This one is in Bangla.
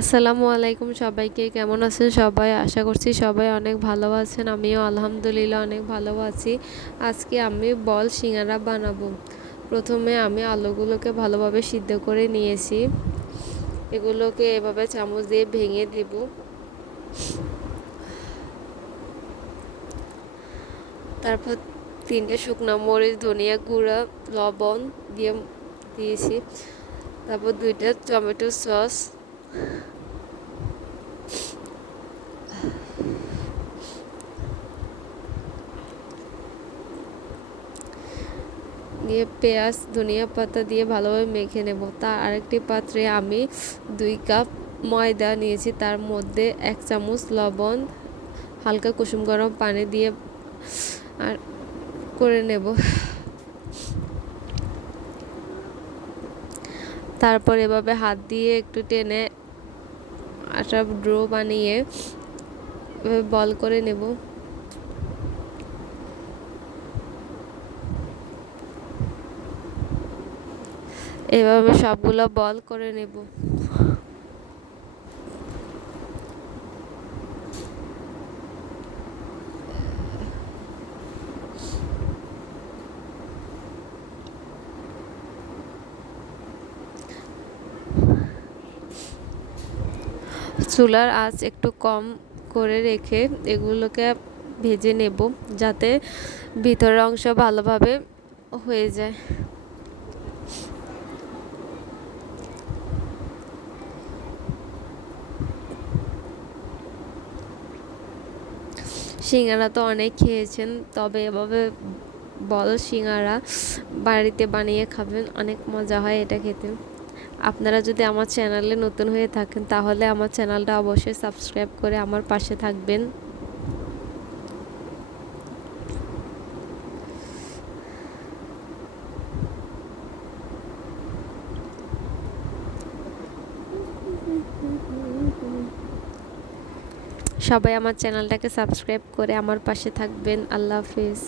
আসসালামু আলাইকুম সবাইকে, কেমন আছেন সবাই? আশা করছি সবাই অনেক ভালো আছেন, আমিও আলহামদুলিল্লাহ অনেক ভালো আছি। আজকে আমি বল সিঙ্গারা বানাবো। প্রথমে আমি আলুগুলোকে ভালোভাবে সিদ্ধ করে নিয়েছি। এগুলোকে এভাবে চামচ দিয়ে ভেঙে দেব। তারপর তিনটে শুকনো মরিচ, ধনিয়া গুঁড়া, লবণ দিয়ে দিয়েছি। তারপর দুইটা টমেটো সস দিয়ে পেঁয়াজ, ধনিয়া পাতা দিয়ে ভালোভাবে মেখে নেব। তার আরেকটি পাত্রে আমি দুই কাপ ময়দা নিয়েছি। তার মধ্যে এক চামচ লবণ, হালকা কুসুম গরম পানি দিয়ে আর করে নেব। তারপর এভাবে হাত দিয়ে একটু টেনে একটা ড্রো বানিয়ে বল করে নেব। এভাবে সবগুলো বল করে নেব। চুলার আঁচ একটু কম করে রেখে এগুলোকে ভেজে নেব যাতে ভিতরের অংশ ভালোভাবে হয়ে যায়। সিঙ্গারা তো অনেক খেয়েছেন, তবে এভাবে বল সিঙ্গারা বাড়িতে বানিয়ে খাবেন, অনেক মজা হয় এটা খেতে। আপনারা যদি আমার চ্যানেলে নতুন হয়ে থাকেন, তাহলে আমার চ্যানেলটা অবশ্যই সাবস্ক্রাইব করে আমার পাশে থাকবেন। সবাই আমার চ্যানেলটাকে সাবস্ক্রাইব করে আমার পাশে থাকবেন। আল্লাহ হাফিজ।